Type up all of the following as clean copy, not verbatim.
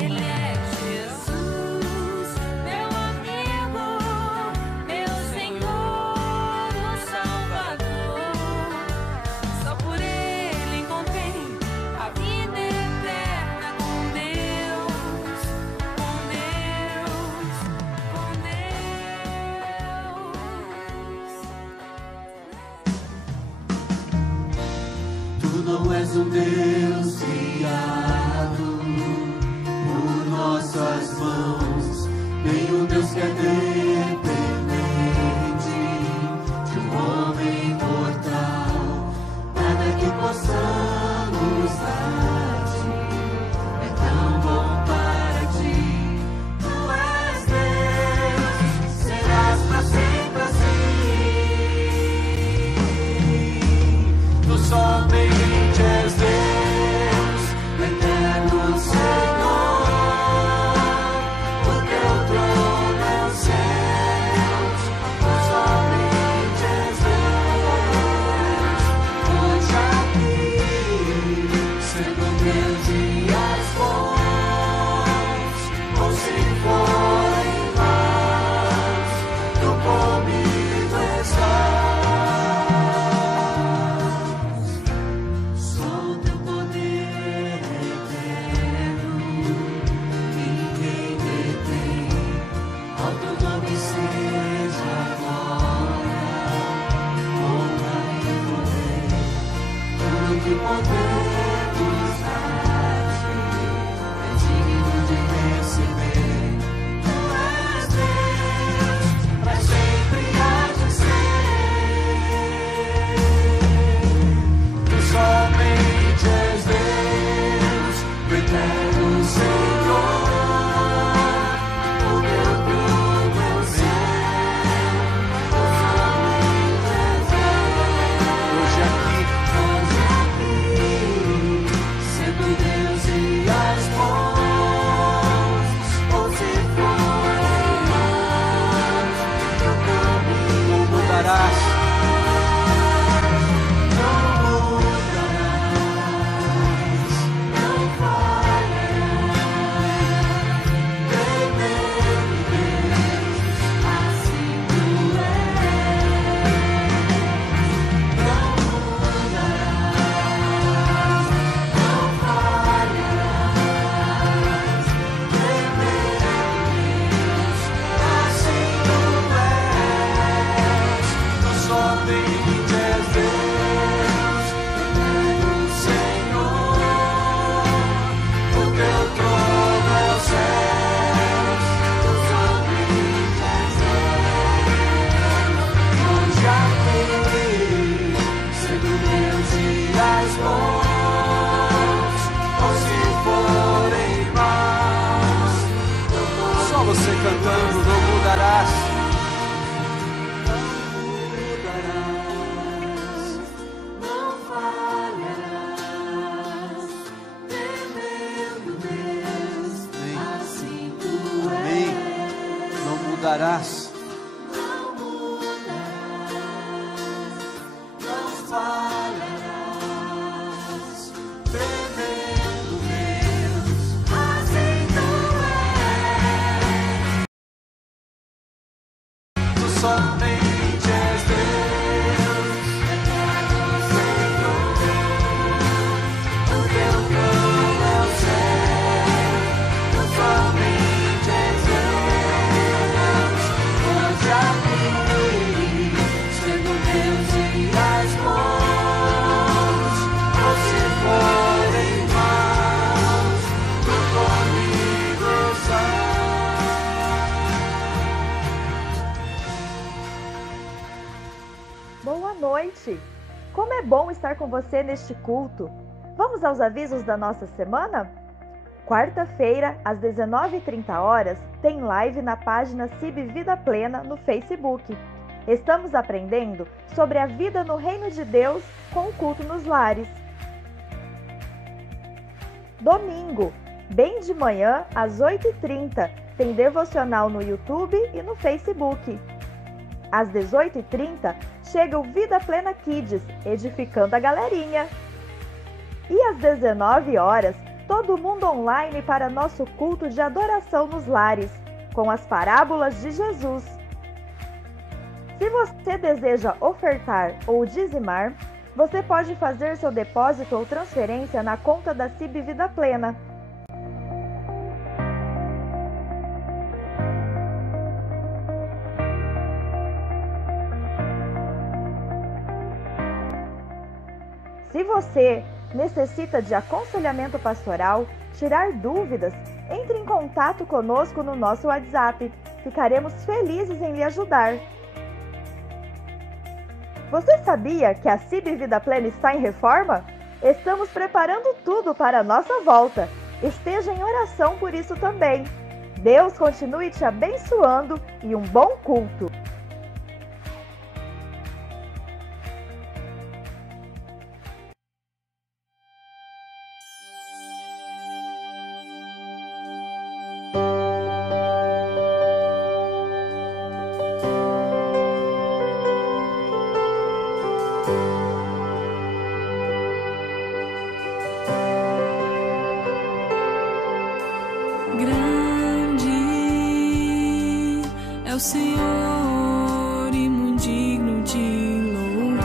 Ele é Jesus, meu amigo, meu Senhor, o Salvador. Só por Ele encontrei a vida eterna com Deus, com Deus, com Deus. Tu não és um Deus criado por nossas mãos, nem um Deus que é dependente de um homem mortal. Nada que possamos dar-te é tão bom para ti. Tu és Deus, serás para sempre assim. Tu somente és Deus, o eterno Senhor. O teu trono é os céus. Tu somente és Deus, hoje aqui, sendo Deus dias bons, ou se forem maus, tu comigo estás. Só o teu poder eterno, ninguém detém. Ao teu nome seja agora honra e poder. Tudo que podemos dar-te é digno de receber. Tu és Deus, pra sempre hás de ser. Tu somente és Deus, o eterno Senhor. O teu trono é o céu. Tu somente és Deus, hoje aqui, sendo Deus dias bons, ou se forem maus, tu comigo mudarás. Não mudarás, não falharás, tremendo Deus, assim tu és. Não mudarás, não falharás, tremendo Deus, assim tu és. Tu somente és Deus, eterno Senhor. O teu trono é os céus. Tu somente és Deus, hoje aqui, sendo Deus dias bons, ou se forem maus. Só você cantando, não mudarás. Não falharás, tremendo Deus, assim tu Amém. és. Não mudarás. Não mudarás, não falharás, tremendo Deus, assim tu és. Tu somente és Deus, eterno Senhor. O teu trono é o céu. Tu somente és Deus, hoje aqui, sendo Deus dias bons, ou se forem maus, tu comigo estás. Boa noite! Como é bom estar com você neste culto. Vamos aos avisos da nossa semana? Quarta-feira, às 19h30, tem live na página CIB Vida Plena no Facebook. Estamos aprendendo sobre a vida no Reino de Deus com o culto nos lares. Domingo, bem de manhã, às 8h30, tem devocional no YouTube e no Facebook. Às 18h30, chega o Vida Plena Kids, edificando a galerinha. E às 19h, todo mundo online para nosso culto de adoração nos lares, com as parábolas de Jesus. Se você deseja ofertar ou dizimar, você pode fazer seu depósito ou transferência na conta da CIB Vida Plena. Se você necessita de aconselhamento pastoral, tirar dúvidas, entre em contato conosco no nosso WhatsApp. Ficaremos felizes em lhe ajudar. Você sabia que a CIB Vida Plena está em reforma? Estamos preparando tudo para a nossa volta. Esteja em oração por isso também. Deus continue te abençoando e um bom culto. Grande é o Senhor e muito digno de louvor.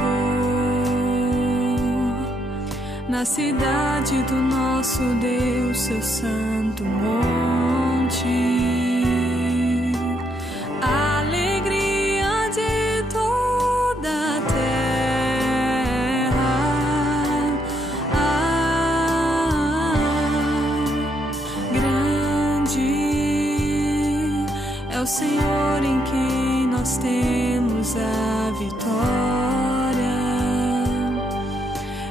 Na cidade do nosso Deus, seu santo monte, a alegria de toda a terra. Grande é o Senhor em quem nós temos a vitória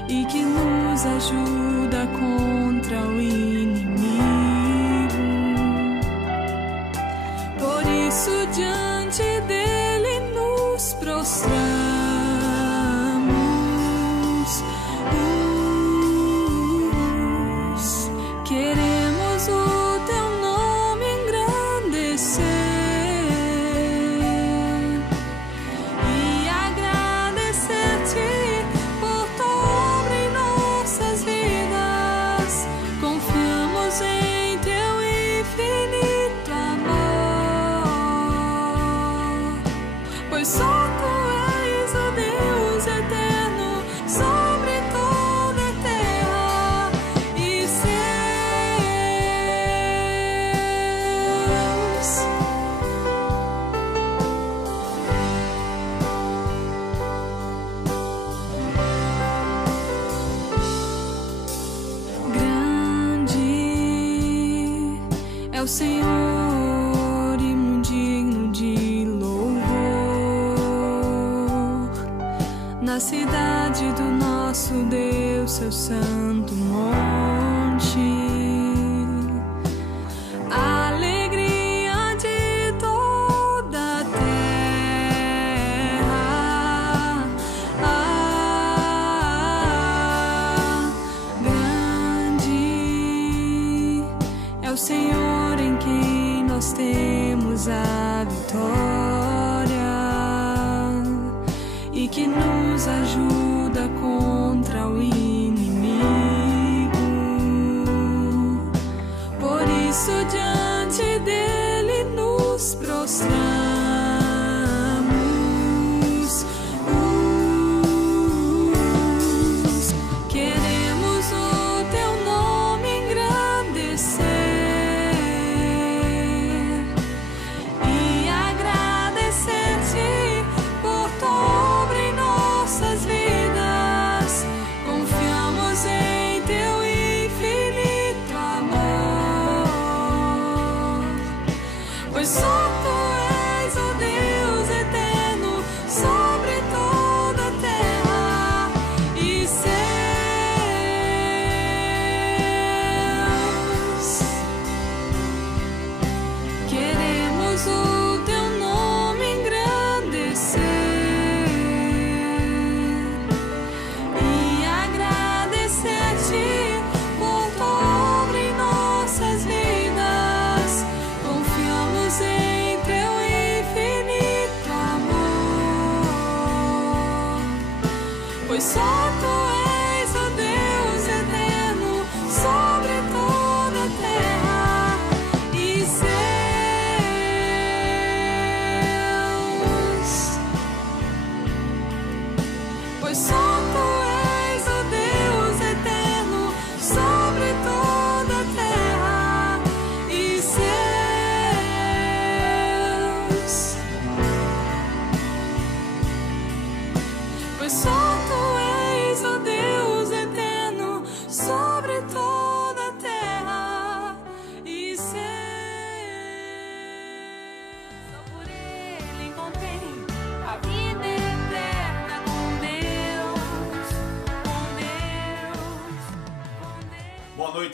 e que nos ajuda contra o inimigo. Por isso diante dele nos prostramos. Queremos o teu nome engrandecer e agradecer-te por tua obra em nossas vidas. Confiamos em teu infinito amor, pois só tu és o Deus eterno sobre toda a terra e céus. Grande é o Senhor e muito digno de louvor. Na cidade do nosso Deus, seu santo monte, a alegria de toda a terra. Grande é o Senhor em quem nós temos a vitória e que nos ajuda contra o inimigo. Por isso diante dele nos prostramos. Queremos o teu nome engrandecer e agradecer-te por tua obra em nossas vidas. Confiamos em teu infinito amor, pois só tu és o Deus eterno sobre toda a terra e céus. Queremos o teu nome engrandecer e agradecer-te por tua obra em nossas vidas. Confiamos em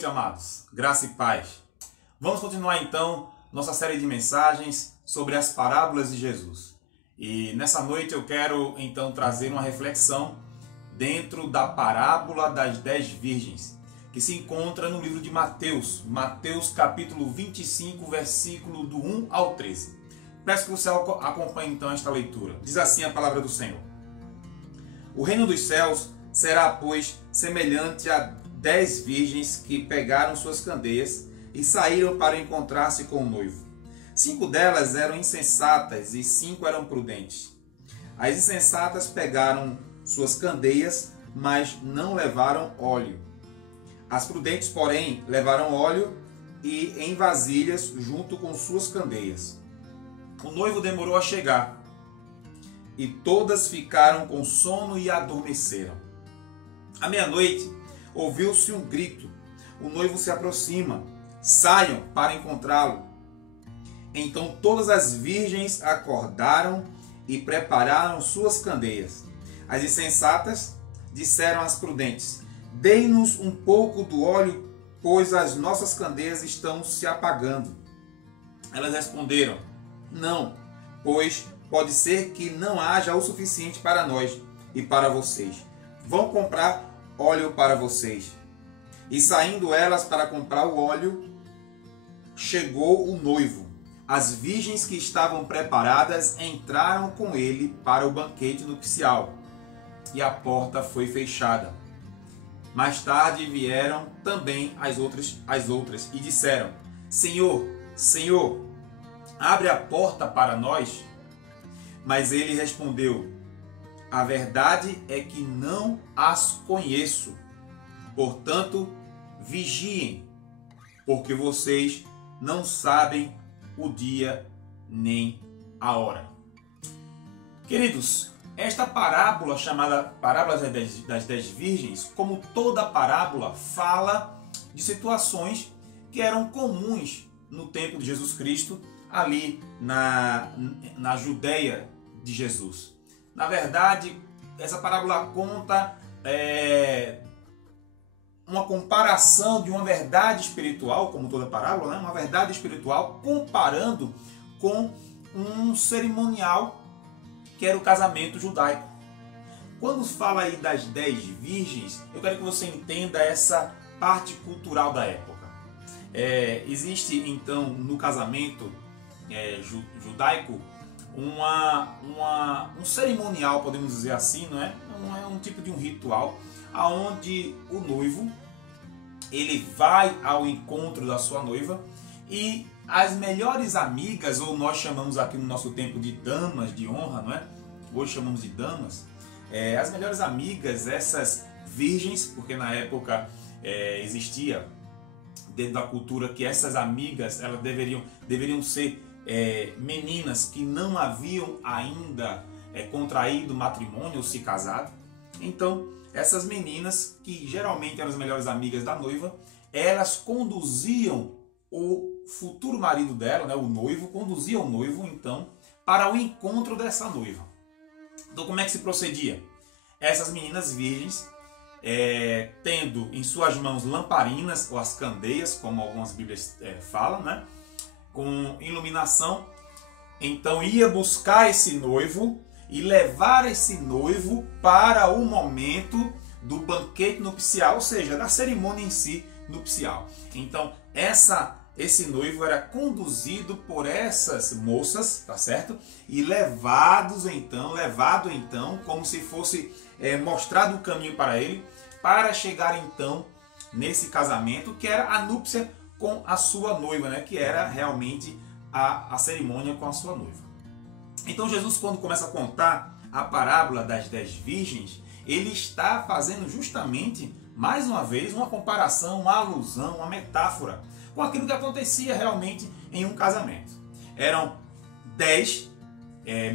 amados, graça e paz. Vamos continuar então nossa série de mensagens sobre as parábolas de Jesus. E nessa noite eu quero então trazer uma reflexão dentro da parábola das 10 virgens, que se encontra no livro de Mateus, Mateus capítulo 25, versículo do 1 ao 13. Peço que você acompanhe então esta leitura. Diz assim a palavra do Senhor: O reino dos céus será, pois, semelhante a 10 virgens que pegaram suas candeias e saíram para encontrar-se com o noivo. 5 delas eram insensatas e 5 eram prudentes. As insensatas pegaram suas candeias, mas não levaram óleo. As prudentes, porém, levaram óleo e em vasilhas junto com suas candeias. O noivo demorou a chegar, e todas ficaram com sono e adormeceram. À meia-noite, ouviu-se um grito: o noivo se aproxima, saiam para encontrá-lo. Então todas as virgens acordaram e prepararam suas candeias. As insensatas disseram às prudentes: Dê-nos um pouco do óleo, pois as nossas candeias estão se apagando. Elas responderam: Não, pois pode ser que não haja o suficiente para nós e para vocês. Vão comprar óleo para vocês. E saindo elas para comprar o óleo, chegou o noivo. As virgens que estavam preparadas entraram com ele para o banquete nupcial, e a porta foi fechada. Mais tarde vieram também as outras e disseram: Senhor, Senhor, abre a porta para nós. Mas ele respondeu: A verdade é que não as conheço. Portanto, vigiem, porque vocês não sabem o dia nem a hora. Queridos, esta parábola chamada Parábola das 10 Virgens, como toda parábola, fala de situações que eram comuns no tempo de Jesus Cristo, ali na Judéia de Jesus. Na verdade, essa parábola conta uma comparação de uma verdade espiritual, como toda parábola, né? Uma verdade espiritual comparando com um cerimonial que era o casamento judaico. Quando fala aí das 10 virgens, eu quero que você entenda essa parte cultural da época. Existe então no casamento judaico um cerimonial, podemos dizer assim, não é? É um tipo de um ritual aonde o noivo ele vai ao encontro da sua noiva e as melhores amigas, ou nós chamamos aqui no nosso tempo de damas de honra, não é? Hoje chamamos de damas. As melhores amigas, essas virgens, porque na época existia dentro da cultura que essas amigas elas deveriam ser meninas que não haviam ainda contraído matrimônio ou se casado. Então, essas meninas, que geralmente eram as melhores amigas da noiva, elas conduziam o futuro marido dela, né, o noivo, conduzia o noivo, então, para o encontro dessa noiva. Então, como é que se procedia? Essas meninas virgens, tendo em suas mãos lamparinas, ou as candeias, como algumas bíblias falam, né, com iluminação, então ia buscar esse noivo e levar esse noivo para o momento do banquete nupcial, ou seja, da cerimônia em si nupcial. Então, esse noivo era conduzido por essas moças, tá certo? E levado então, como se fosse mostrado o caminho para ele, para chegar então nesse casamento, que era a núpcia com a sua noiva, né? Que era realmente a cerimônia com a sua noiva. Então Jesus, quando começa a contar a parábola das 10 virgens, ele está fazendo justamente, mais uma vez, uma comparação, uma alusão, uma metáfora com aquilo que acontecia realmente em um casamento. Eram 10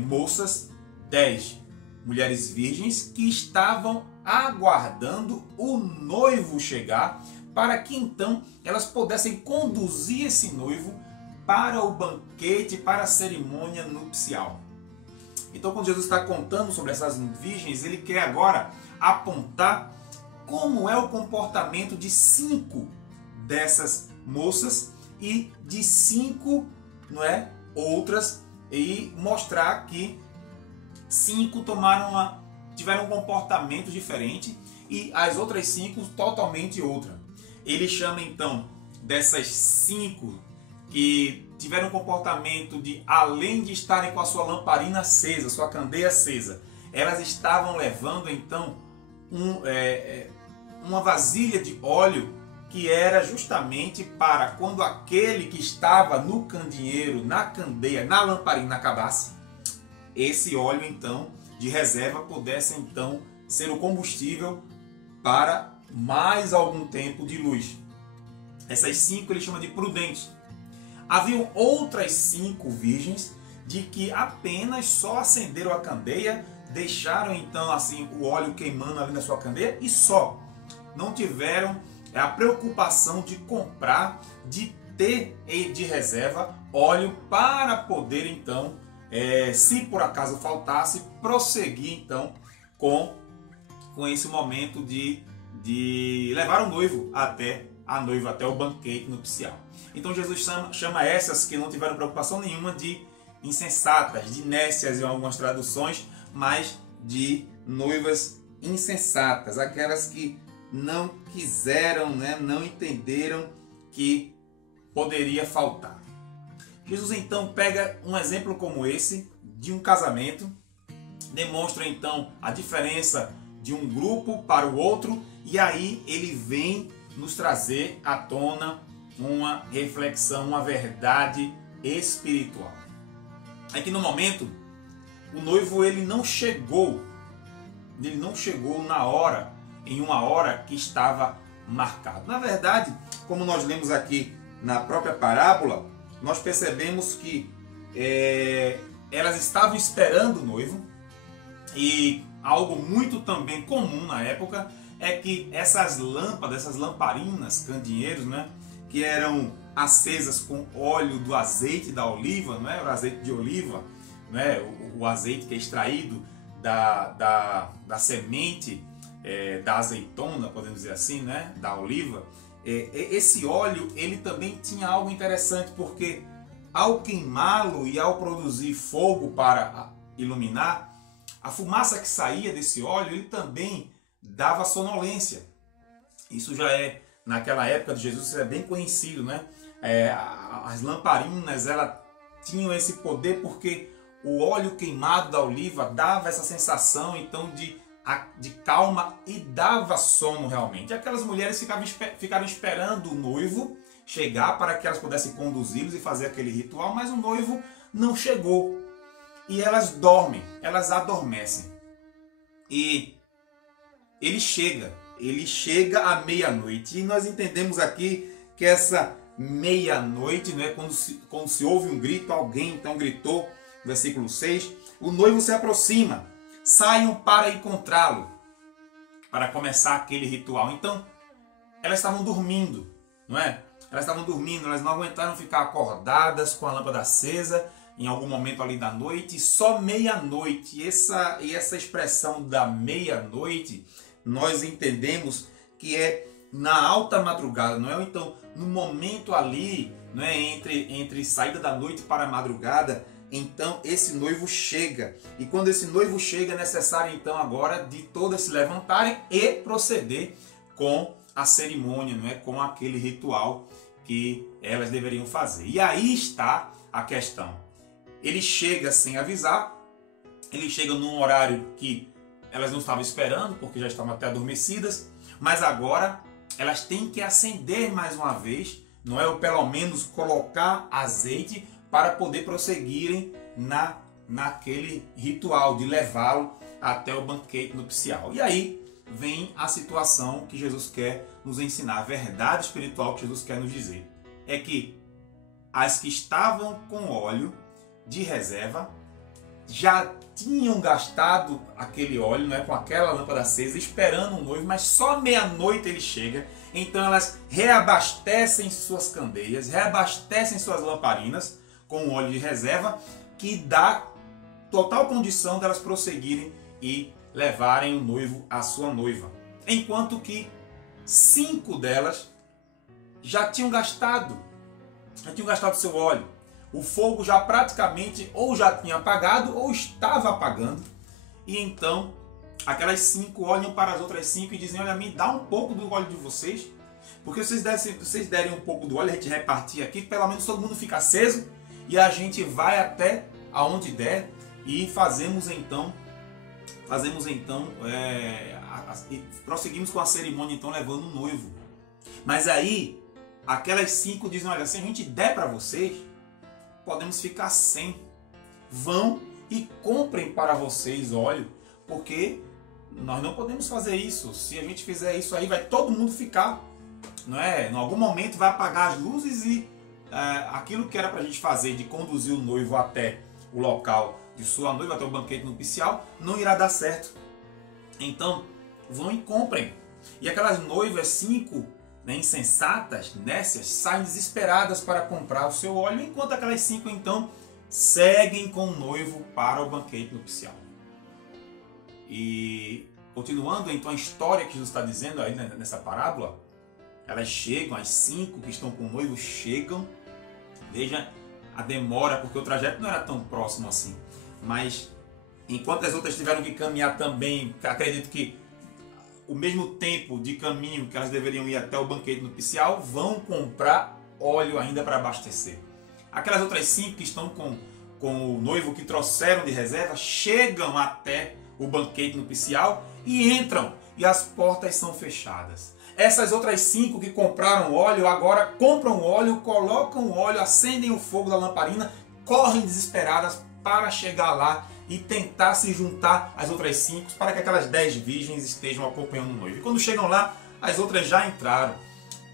moças, 10 mulheres virgens que estavam aguardando o noivo chegar, para que então elas pudessem conduzir esse noivo para o banquete, para a cerimônia nupcial. Então, quando Jesus está contando sobre essas virgens, ele quer agora apontar como é o comportamento de 5 dessas moças e de 5, não é, outras, e mostrar que 5 tiveram um comportamento diferente e as outras 5 totalmente outra. Ele chama então dessas 5 que tiveram um comportamento de, além de estarem com a sua lamparina acesa, sua candeia acesa, elas estavam levando então uma vasilha de óleo que era justamente para quando aquele que estava no candeeiro, na candeia, na lamparina acabasse, esse óleo então de reserva pudesse então ser o combustível para mais algum tempo de luz. Essas 5 ele chama de prudentes. Haviam outras 5 virgens de que apenas só acenderam a candeia, deixaram então assim o óleo queimando ali na sua candeia e só. Não tiveram a preocupação de comprar, de ter de reserva óleo para poder então, se por acaso faltasse, prosseguir então com esse momento de levar o noivo até a noiva, até o banquete nupcial. Então Jesus chama essas que não tiveram preocupação nenhuma de insensatas, de nécias em algumas traduções, mas de noivas insensatas, aquelas que não quiseram, né, não entenderam que poderia faltar. Jesus então pega um exemplo como esse de um casamento, demonstra então a diferença de um grupo para o outro e aí ele vem nos trazer à tona uma reflexão, uma verdade espiritual. É que no momento o noivo ele não chegou na hora, em uma hora que estava marcada. Na verdade, como nós lemos aqui na própria parábola, nós percebemos que elas estavam esperando o noivo e algo muito também comum na época é que essas lâmpadas, essas lamparinas, candeeiros, né, que eram acesas com óleo do azeite da oliva, não é? O azeite de oliva, não é? O azeite que é extraído da semente da azeitona, podemos dizer assim, né? Da oliva. Esse óleo ele também tinha algo interessante, porque ao queimá-lo e ao produzir fogo para iluminar, a fumaça que saía desse óleo ele também dava sonolência. Isso já naquela época de Jesus, isso é bem conhecido, né? As lamparinas elas tinham esse poder porque o óleo queimado da oliva dava essa sensação então de calma e dava sono realmente. Aquelas mulheres ficaram esperando o noivo chegar para que elas pudessem conduzi-los e fazer aquele ritual, mas o noivo não chegou. E elas dormem, elas adormecem. E ele chega à meia-noite. E nós entendemos aqui que essa meia-noite, né, quando se ouve um grito, alguém então gritou, versículo 6, o noivo se aproxima, saiam para encontrá-lo, para começar aquele ritual. Então, elas estavam dormindo, não é? Elas estavam dormindo, elas não aguentaram ficar acordadas com a lâmpada acesa em algum momento ali da noite, só meia-noite. E essa expressão da meia-noite, nós entendemos que é na alta madrugada, não é? Então, no momento ali, não é? Entre saída da noite para a madrugada, então esse noivo chega. E quando esse noivo chega, é necessário então agora de todas se levantarem e proceder com a cerimônia, não é? Com aquele ritual que elas deveriam fazer. E aí está a questão. Ele chega sem avisar, ele chega num horário que elas não estavam esperando, porque já estavam até adormecidas, mas agora elas têm que acender mais uma vez, não é? Ou pelo menos colocar azeite para poder prosseguirem naquele ritual de levá-lo até o banquete nupcial. E aí vem a situação que Jesus quer nos ensinar, a verdade espiritual que Jesus quer nos dizer. É que as que estavam com óleo de reserva já tinham gastado aquele óleo, não é, com aquela lâmpada acesa, esperando o noivo, mas só meia-noite ele chega. Então elas reabastecem suas candeias, reabastecem suas lamparinas com óleo de reserva, que dá total condição delas prosseguirem e levarem o noivo à sua noiva. Enquanto que 5 delas já tinham gastado seu óleo. O fogo já praticamente ou já tinha apagado ou estava apagando. E então aquelas 5 olham para as outras 5 e dizem: olha, me dá um pouco do óleo de vocês, porque se vocês derem um pouco do óleo, a gente repartir aqui, pelo menos todo mundo fica aceso e a gente vai até aonde der e prosseguimos com a cerimônia, então levando o noivo. Mas aí aquelas 5 dizem: olha, se a gente der para vocês, podemos ficar sem. Vão e comprem para vocês óleo, porque nós não podemos fazer isso. Se a gente fizer isso aí, vai todo mundo ficar, não é? Em algum momento vai apagar as luzes e aquilo que era para a gente fazer, de conduzir o noivo até o local de sua noiva, até o banquete nupcial, não irá dar certo. Então vão e comprem. E aquelas noivas 5, insensatas, nécias, saem desesperadas para comprar o seu óleo, enquanto aquelas 5 então seguem com o noivo para o banquete nupcial. E continuando então a história que Jesus está dizendo aí nessa parábola, elas chegam, as 5 que estão com o noivo chegam. Veja a demora, porque o trajeto não era tão próximo assim. Mas enquanto as outras tiveram que caminhar também, acredito que o mesmo tempo de caminho que elas deveriam ir até o banquete nupcial, vão comprar óleo ainda para abastecer. Aquelas outras 5 que estão com o noivo que trouxeram de reserva, chegam até o banquete nupcial e entram, e as portas são fechadas. Essas outras 5 que compraram óleo, agora compram óleo, colocam o óleo, acendem o fogo da lamparina, correm desesperadas para chegar lá e tentar se juntar às outras 5 para que aquelas 10 virgens estejam acompanhando o noivo. E quando chegam lá, as outras já entraram,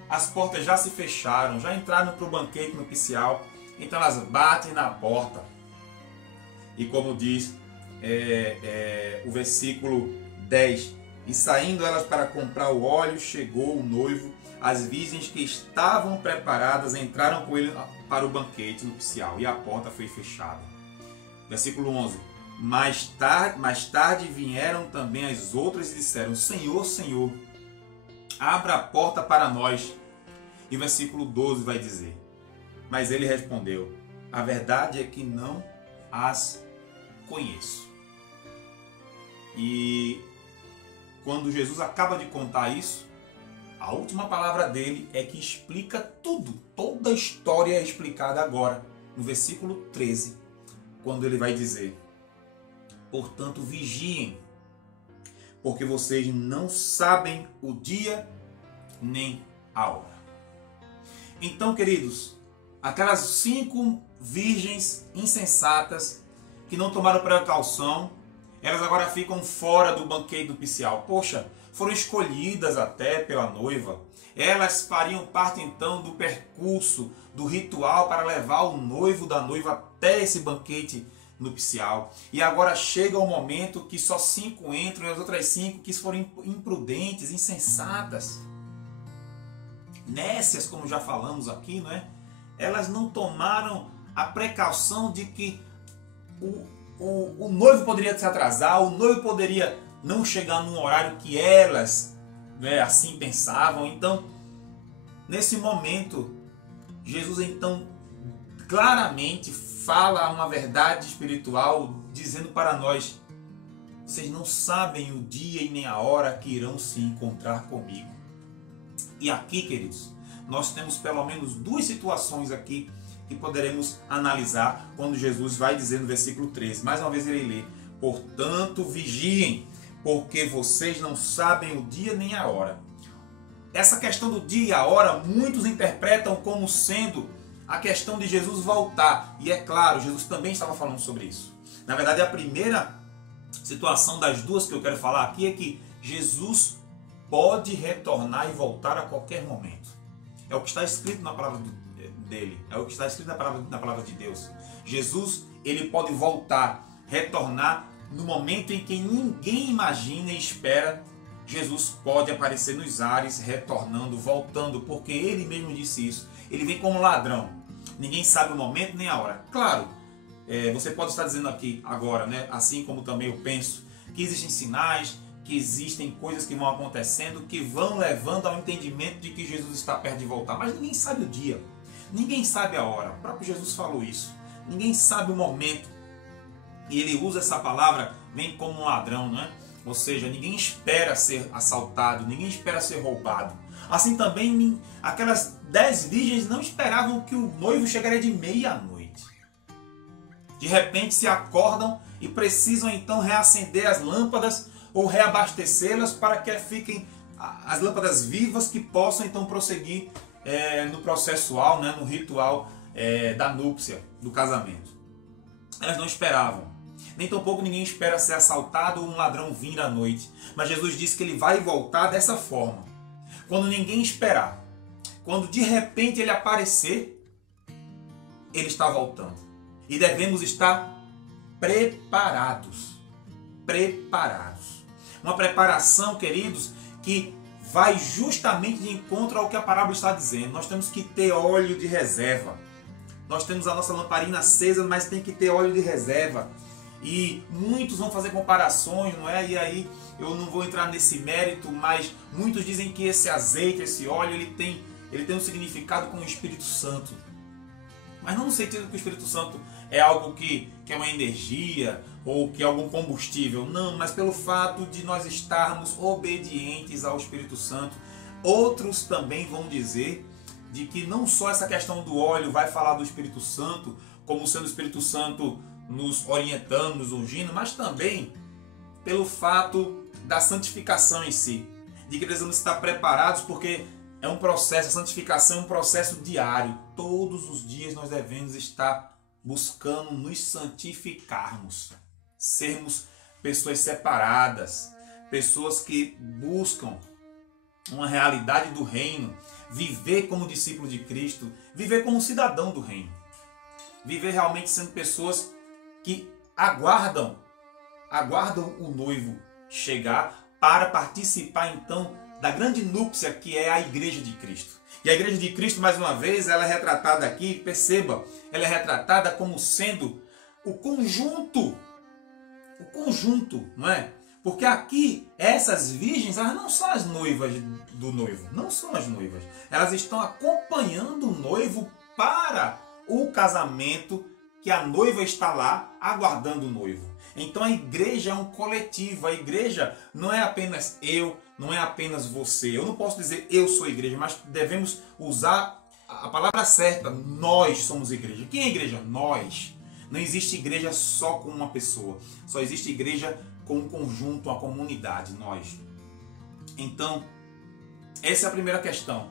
as portas já se fecharam, já entraram para o banquete nupcial, então elas batem na porta. E como diz o versículo 10, e saindo elas para comprar o óleo, chegou o noivo, as virgens que estavam preparadas entraram com ele para o banquete nupcial e a porta foi fechada. Versículo 11, mais tarde vieram também as outras e disseram: Senhor, Senhor, abra a porta para nós. E o versículo 12 vai dizer: mas ele respondeu: a verdade é que não as conheço. E quando Jesus acaba de contar isso, a última palavra dele é que explica tudo. Toda a história é explicada agora, no versículo 13, quando ele vai dizer: portanto, vigiem, porque vocês não sabem o dia nem a hora. Então, queridos, aquelas 5 virgens insensatas que não tomaram precaução, elas agora ficam fora do banquete nupcial. Poxa, foram escolhidas até pela noiva. Elas fariam parte então do percurso, do ritual para levar o noivo da noiva até esse banquete nupcial. E agora chega o momento que só 5 entram e as outras 5 que foram imprudentes, insensatas, nécias, como já falamos aqui, não é? Elas não tomaram a precaução de que o noivo poderia se atrasar, o noivo poderia não chegar num horário que elas, assim pensavam. Então, nesse momento, Jesus então claramente fala uma verdade espiritual, dizendo para nós: vocês não sabem o dia e nem a hora que irão se encontrar comigo. E aqui, queridos, nós temos pelo menos 2 situações aqui que poderemos analisar quando Jesus vai dizer no versículo 13. Mais uma vez ele lê: portanto, vigiem, porque vocês não sabem o dia nem a hora. Essa questão do dia e a hora, muitos interpretam como sendo a questão de Jesus voltar. E é claro, Jesus também estava falando sobre isso. Na verdade, a primeira situação das 2 que eu quero falar aqui é que Jesus pode retornar e voltar a qualquer momento. É o que está escrito na palavra dele, é o que está escrito na palavra de Deus. Jesus, ele pode voltar, retornar no momento em que ninguém imagina e espera. Jesus pode aparecer nos ares, retornando, voltando, porque ele mesmo disse isso. Ele vem como ladrão. Ninguém sabe o momento nem a hora. Claro, você pode estar dizendo aqui agora, né, assim como também eu penso, que existem sinais, que existem coisas que vão acontecendo que vão levando ao entendimento de que Jesus está perto de voltar. Mas ninguém sabe o dia, ninguém sabe a hora. O próprio Jesus falou isso. Ninguém sabe o momento. E ele usa essa palavra, vem como um ladrão, não é? Ou seja, ninguém espera ser assaltado, ninguém espera ser roubado. Assim também, aquelas 10 virgens não esperavam que o noivo chegaria de meia-noite. De repente se acordam e precisam então reacender as lâmpadas ou reabastecê-las para que fiquem as lâmpadas vivas que possam então prosseguir no processual, né, no ritual da núpcia, do casamento. Elas não esperavam. Nem tampouco ninguém espera ser assaltado ou um ladrão vir à noite. Mas Jesus disse que ele vai voltar dessa forma. Quando ninguém esperar. Quando de repente ele aparecer, ele está voltando. E devemos estar preparados. Preparados. Uma preparação, queridos, que vai justamente de encontro ao que a parábola está dizendo. Nós temos que ter óleo de reserva. Nós temos a nossa lamparina acesa, mas tem que ter óleo de reserva. E muitos vão fazer comparações, não é? E aí eu não vou entrar nesse mérito, mas muitos dizem que esse azeite, esse óleo, ele tem um significado com o Espírito Santo. Mas não no sentido que o Espírito Santo é algo que é uma energia ou que é algum combustível. Não, mas pelo fato de nós estarmos obedientes ao Espírito Santo. Outros também vão dizer de que não só essa questão do óleo vai falar do Espírito Santo, como sendo o Espírito Santo nos orientando, nos ungindo, mas também pelo fato da santificação em si. De que precisamos estar preparados porque é um processo, a santificação é um processo diário. Todos os dias nós devemos estar buscando nos santificarmos. Sermos pessoas separadas, pessoas que buscam uma realidade do reino, viver como discípulo de Cristo, viver como cidadão do reino. Viver realmente sendo pessoas que aguardam o noivo chegar para participar então da grande núpcia que é a Igreja de Cristo. E a Igreja de Cristo, mais uma vez, ela é retratada aqui, perceba, ela é retratada como sendo o conjunto, não é? Porque aqui, essas virgens, elas não são as noivas do noivo, não são as noivas. Elas estão acompanhando o noivo para o casamento, que a noiva está lá aguardando o noivo. Então a igreja é um coletivo, a igreja não é apenas eu, não é apenas você. Eu não posso dizer eu sou igreja, mas devemos usar a palavra certa, nós somos igreja. Quem é igreja? Nós. Não existe igreja só com uma pessoa, só existe igreja com um conjunto, uma comunidade, nós. Então, essa é a primeira questão.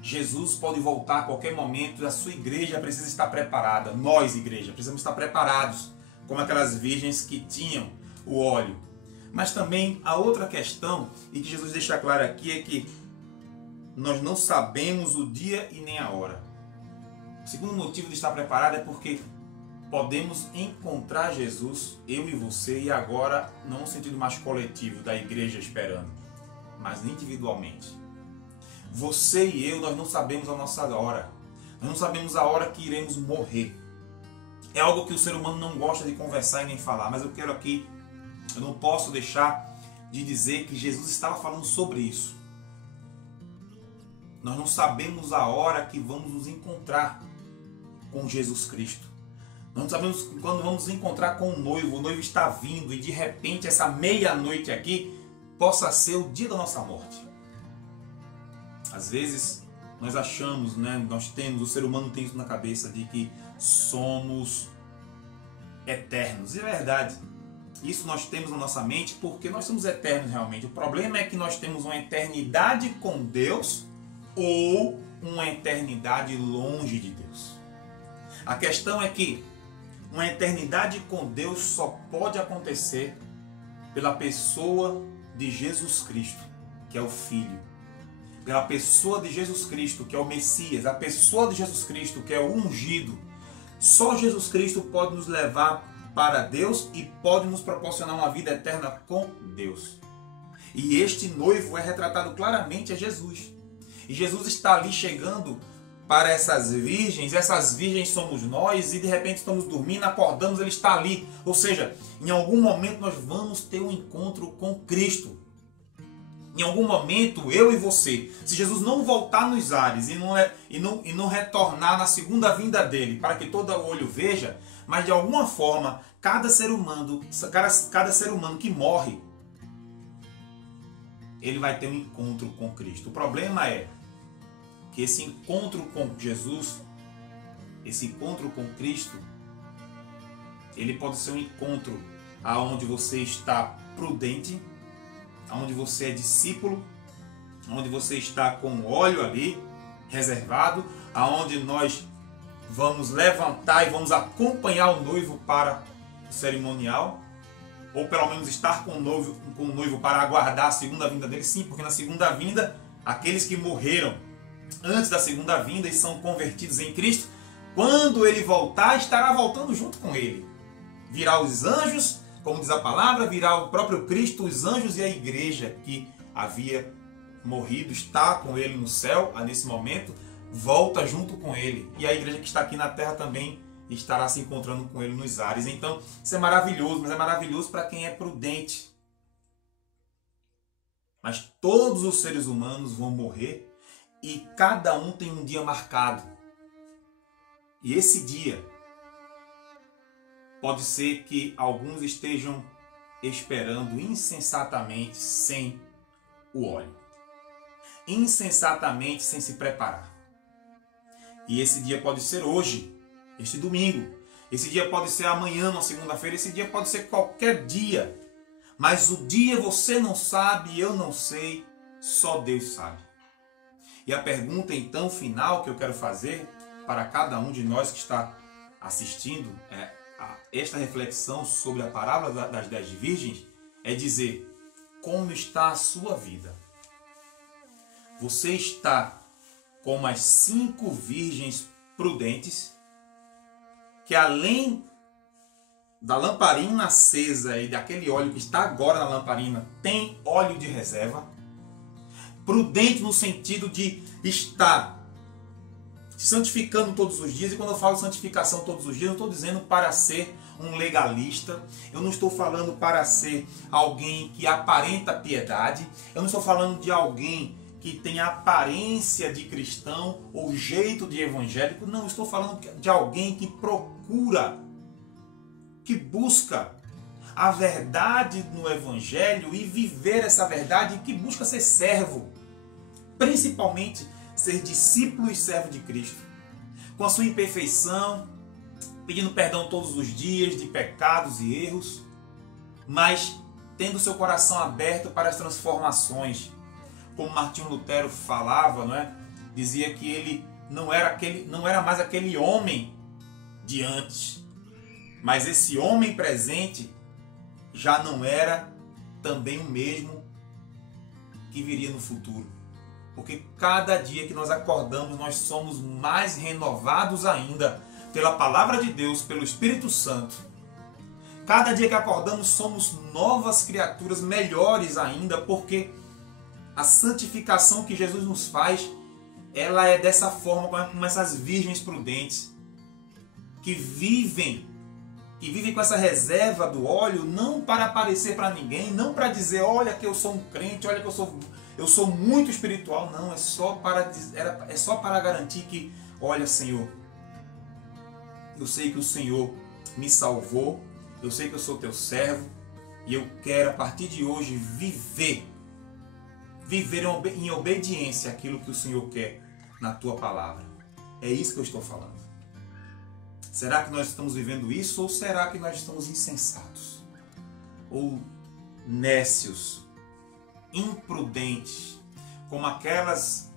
Jesus pode voltar a qualquer momento e a sua igreja precisa estar preparada. Nós, igreja, precisamos estar preparados, como aquelas virgens que tinham o óleo. Mas também a outra questão, e que Jesus deixa claro aqui, é que nós não sabemos o dia e nem a hora. O segundo motivo de estar preparado é porque podemos encontrar Jesus, eu e você, e agora não no sentido mais coletivo da igreja esperando, mas individualmente. Você e eu, nós não sabemos a nossa hora. Nós não sabemos a hora que iremos morrer. É algo que o ser humano não gosta de conversar e nem falar, mas eu quero aqui, eu não posso deixar de dizer que Jesus estava falando sobre isso. Nós não sabemos a hora que vamos nos encontrar com Jesus Cristo. Nós não sabemos quando vamos nos encontrar com o noivo está vindo e de repente essa meia-noite aqui possa ser o dia da nossa morte. Às vezes nós achamos, né, o ser humano tem isso na cabeça de que somos eternos. E é verdade, isso nós temos na nossa mente porque nós somos eternos realmente. O problema é que nós temos uma eternidade com Deus ou uma eternidade longe de Deus. A questão é que uma eternidade com Deus só pode acontecer pela pessoa de Jesus Cristo, que é o Filho. Pela pessoa de Jesus Cristo, que é o Messias, a pessoa de Jesus Cristo, que é o ungido. Só Jesus Cristo pode nos levar para Deus e pode nos proporcionar uma vida eterna com Deus. E este noivo é retratado claramente a Jesus. E Jesus está ali chegando para essas virgens somos nós, e de repente estamos dormindo, acordamos, ele está ali. Ou seja, em algum momento nós vamos ter um encontro com Cristo. Em algum momento, eu e você, se Jesus não voltar nos ares e não retornar na segunda vinda dele, para que todo olho veja, mas de alguma forma, cada ser humano que morre, ele vai ter um encontro com Cristo. O problema é que esse encontro com Jesus, esse encontro com Cristo, ele pode ser um encontro aonde você está prudente, aonde você é discípulo, aonde você está com o óleo ali reservado, aonde nós vamos levantar e vamos acompanhar o noivo para o cerimonial, ou pelo menos estar com o noivo para aguardar a segunda vinda dele. Sim, porque na segunda vinda, aqueles que morreram antes da segunda vinda e são convertidos em Cristo, quando ele voltar, estará voltando junto com ele. Virá os anjos, como diz a palavra, virá o próprio Cristo, os anjos e a igreja que havia morrido, está com ele no céu, nesse momento, volta junto com ele. E a igreja que está aqui na terra também estará se encontrando com ele nos ares. Então, isso é maravilhoso, mas é maravilhoso para quem é prudente. Mas todos os seres humanos vão morrer e cada um tem um dia marcado. E esse dia pode ser que alguns estejam esperando insensatamente sem o óleo. Insensatamente sem se preparar. E esse dia pode ser hoje, este domingo. Esse dia pode ser amanhã, na segunda-feira. Esse dia pode ser qualquer dia. Mas o dia você não sabe, eu não sei, só Deus sabe. E a pergunta então final que eu quero fazer para cada um de nós que está assistindo esta reflexão sobre a parábola das 10 virgens é dizer: como está a sua vida? Você está como as 5 virgens prudentes que, além da lamparina acesa e daquele óleo que está agora na lamparina, tem óleo de reserva? Prudente no sentido de estar se santificando todos os dias. E quando eu falo santificação todos os dias, eu estou dizendo para ser um legalista. Eu não estou falando para ser alguém que aparenta piedade. Eu não estou falando de alguém que tem a aparência de cristão ou jeito de evangélico. Não, estou falando de alguém que procura, que busca a verdade no evangelho e viver essa verdade, e que busca ser servo, principalmente ser discípulo e servo de Cristo, com a sua imperfeição, pedindo perdão todos os dias de pecados e erros, mas tendo seu coração aberto para as transformações. Como Martinho Lutero falava, não é? Dizia que ele não era mais aquele homem de antes, mas esse homem presente já não era também o mesmo que viria no futuro. Porque cada dia que nós acordamos, nós somos mais renovados ainda pela palavra de Deus, pelo Espírito Santo. Cada dia que acordamos, somos novas criaturas, melhores ainda, porque a santificação que Jesus nos faz, ela é dessa forma, como essas virgens prudentes, que vivem com essa reserva do óleo, não para aparecer para ninguém, não para dizer, olha que eu sou um crente, olha que eu sou muito espiritual. Não, é só para garantir que, olha, Senhor, eu sei que o Senhor me salvou, eu sei que eu sou teu servo, e eu quero a partir de hoje viver em obediência àquilo que o Senhor quer na tua palavra. É isso que eu estou falando. Será que nós estamos vivendo isso, ou será que nós estamos insensatos? Ou nécios, imprudentes, como aquelas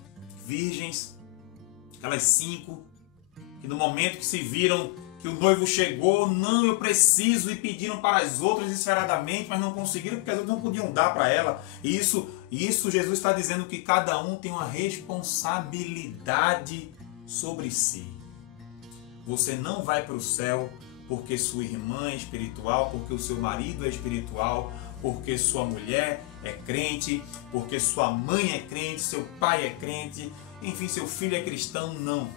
virgens, aquelas 5, que no momento que se viram que o noivo chegou, não, eu preciso, e pediram para as outras desesperadamente, mas não conseguiram, porque as outras não podiam dar para ela. E isso Jesus está dizendo que cada um tem uma responsabilidade sobre si. Você não vai para o céu porque sua irmã é espiritual, porque o seu marido é espiritual, porque sua mulher é crente, porque sua mãe é crente, seu pai é crente, enfim, seu filho é cristão. Não.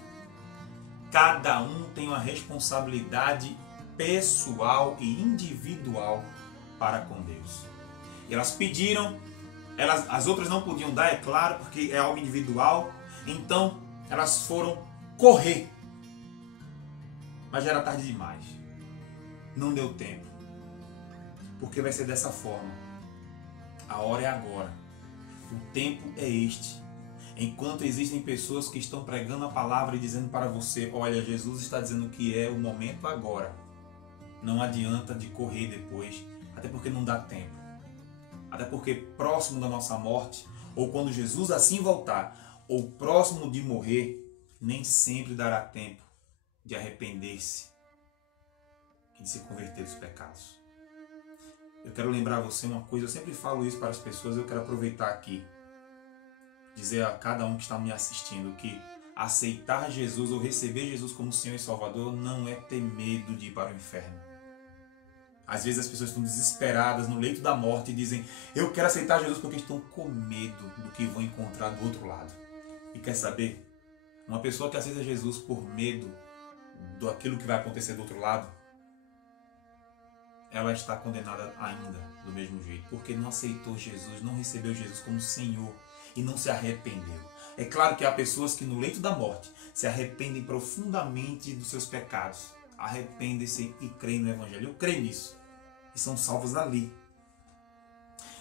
Cada um tem uma responsabilidade pessoal e individual para com Deus. E elas pediram As outras não podiam dar, é claro, porque é algo individual. Então elas foram correr. Mas já era tarde demais. Não deu tempo. Porque vai ser dessa forma. A hora é agora. O tempo é este. Enquanto existem pessoas que estão pregando a palavra e dizendo para você, olha, Jesus está dizendo que é o momento agora. Não adianta de correr depois, até porque não dá tempo. Até porque próximo da nossa morte, ou quando Jesus assim voltar, ou próximo de morrer, nem sempre dará tempo de arrepender-se e de se converter dos pecados. Eu quero lembrar você uma coisa, eu sempre falo isso para as pessoas, eu quero aproveitar aqui, dizer a cada um que está me assistindo que aceitar Jesus ou receber Jesus como Senhor e Salvador não é ter medo de ir para o inferno. Às vezes as pessoas estão desesperadas no leito da morte e dizem, eu quero aceitar Jesus porque estão com medo do que vão encontrar do outro lado. E quer saber? Uma pessoa que aceita Jesus por medo daquilo que vai acontecer do outro lado, ela está condenada ainda do mesmo jeito, porque não aceitou Jesus, não recebeu Jesus como Senhor e não se arrependeu. É claro que há pessoas que no leito da morte se arrependem profundamente dos seus pecados, arrependem-se e creem no Evangelho. Eu creio nisso e são salvos ali.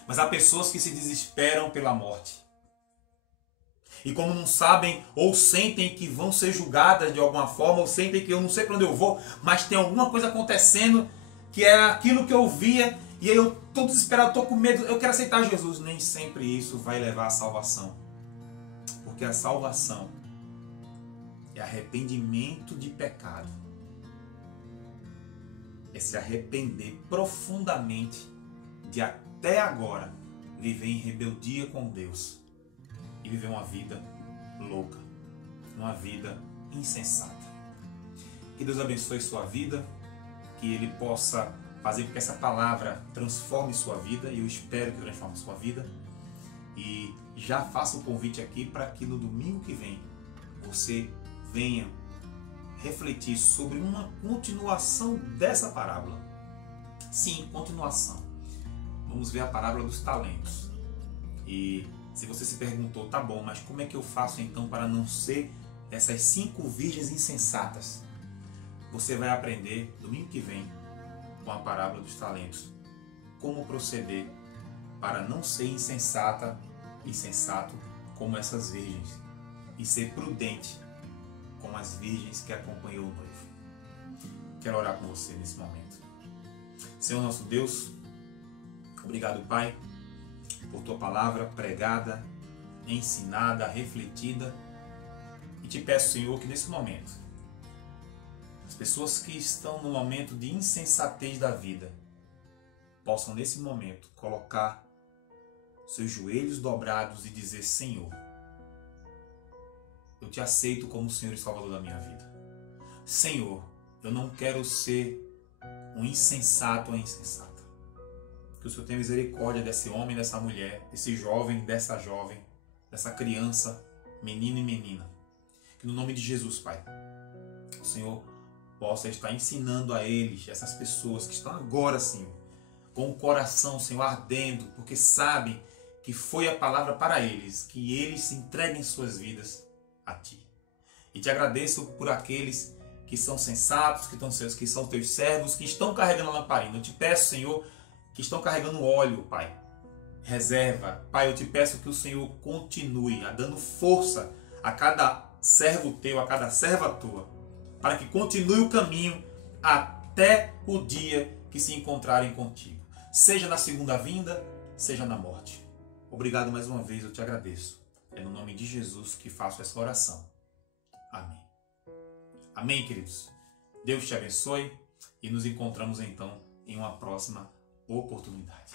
Mas há pessoas que se desesperam pela morte. E como não sabem ou sentem que vão ser julgadas de alguma forma, ou sentem que eu não sei para onde eu vou, mas tem alguma coisa acontecendo que é aquilo que eu via e aí eu estou desesperado, estou com medo, eu quero aceitar Jesus. Nem sempre isso vai levar à salvação. Porque a salvação é arrependimento de pecado. É se arrepender profundamente de até agora viver em rebeldia com Deus e viver uma vida louca, uma vida insensata. Que Deus abençoe sua vida, que Ele possa fazer com que essa palavra transforme sua vida, e eu espero que transforme sua vida. E já faço o convite aqui para que no domingo que vem você venha refletir sobre uma continuação dessa parábola. Sim, continuação. Vamos ver a parábola dos talentos. E se você se perguntou, tá bom, mas como é que eu faço então para não ser essas 5 virgens insensatas? Você vai aprender domingo que vem com a parábola dos talentos como proceder para não ser insensato como essas virgens e ser prudente como as virgens que acompanhou o noivo. Quero orar com você nesse momento. Senhor nosso Deus, obrigado, Pai, por Tua palavra pregada, ensinada, refletida. E te peço, Senhor, que nesse momento, as pessoas que estão no momento de insensatez da vida, possam nesse momento colocar seus joelhos dobrados e dizer, Senhor, eu te aceito como Senhor e Salvador da minha vida. Senhor, eu não quero ser um insensato ou insensata. Que o Senhor tenha misericórdia desse homem, dessa mulher, desse jovem, dessa jovem, dessa criança, menino e menina. Que no nome de Jesus, Pai, o Senhor possa estar ensinando a eles, essas pessoas que estão agora, Senhor, com o coração, Senhor, ardendo, porque sabem que foi a palavra para eles, que eles se entreguem suas vidas a Ti. E te agradeço por aqueles que são sensatos, que são Teus servos, que estão carregando a lamparina. Eu te peço, Senhor, que estão carregando óleo, Pai. Reserva. Pai, eu te peço que o Senhor continue a dando força a cada servo Teu, a cada serva Tua, para que continue o caminho até o dia que se encontrarem contigo. Seja na segunda vinda, seja na morte. Obrigado mais uma vez, eu te agradeço. É no nome de Jesus que faço essa oração. Amém. Amém, queridos. Deus te abençoe e nos encontramos então em uma próxima oportunidade.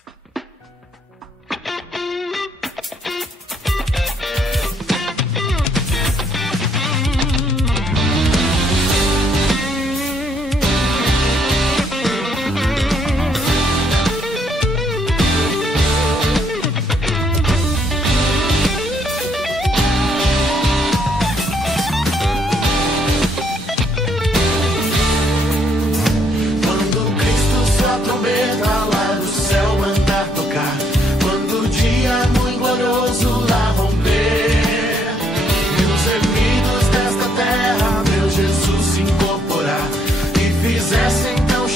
Quando Cristo sua trombeta lá do céu mandar,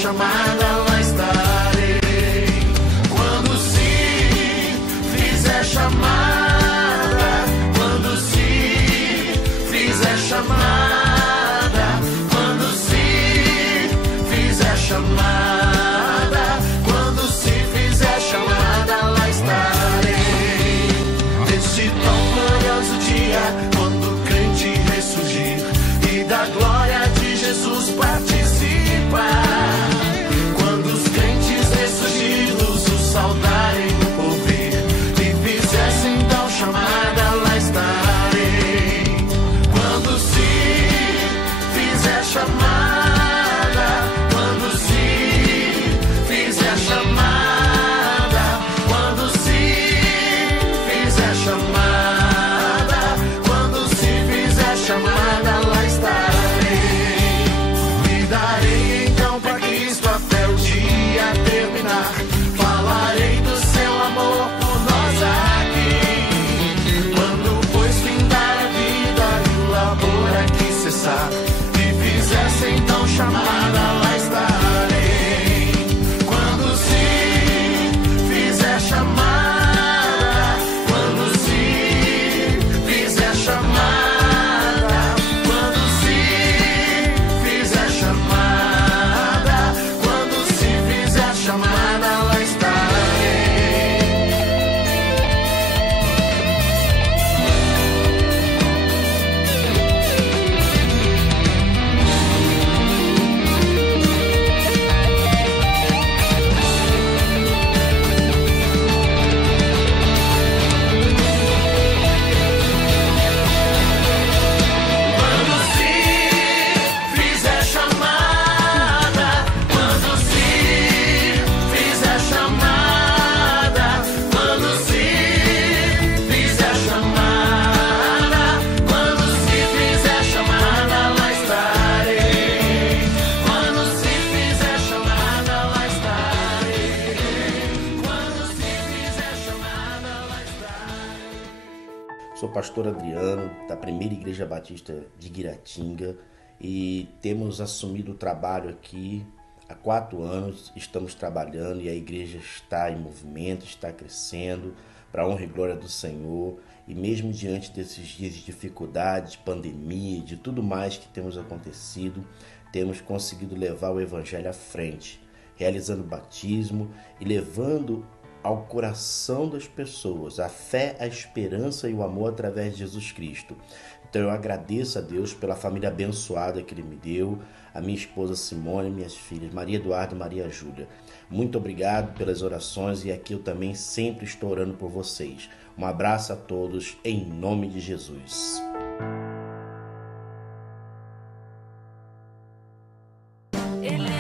chamada, lá estarei. Quando se fizer chamada, quando se fizer chamada, quando se fizer chamada, quando se fizer chamada, lá estarei. Nesse tão glorioso dia, quando o crente ressurgir e da glória de Jesus participar, quando os crentes ressurgidos o saudarem no porvir e fizessem tal chamada, lá estarei. Quando se fizer chamada, quando se fizer chamada, quando se fizer chamada, quando se fizer chamada, lá estarei. Me darei então pra Cristo até o dia terminar. Falarei do seu amor por nós aqui. Quando pois findar a vida e o labor aqui cessar, e fizesse então chamada, lá estarei. Quando se fizer chamada, quando se fizer chamada, quando se fizer chamada, quando se fizer chamada, lá estarei. Quando se fizer chamada, quando se fizer chamada, quando se fizer chamada, quando se fizer chamada, lá estarei. Quando se fizer chamada, lá estarei. Quando se fizer chamada, lá estarei. Sou pastor Adriano, da Primeira Igreja Batista de Guiratinga, e temos assumido o trabalho aqui há 4 anos. Estamos trabalhando e a igreja está em movimento, está crescendo para a honra e glória do Senhor. E mesmo diante desses dias de dificuldade, de pandemia, de tudo mais que temos acontecido, temos conseguido levar o Evangelho à frente, realizando batismo e levando ao coração das pessoas a fé, a esperança e o amor através de Jesus Cristo. Então eu agradeço a Deus pela família abençoada que Ele me deu, a minha esposa Simone, minhas filhas Maria Eduarda e Maria Júlia. Muito obrigado pelas orações, e aqui eu também sempre estou orando por vocês. Um abraço a todos, em nome de Jesus. Ele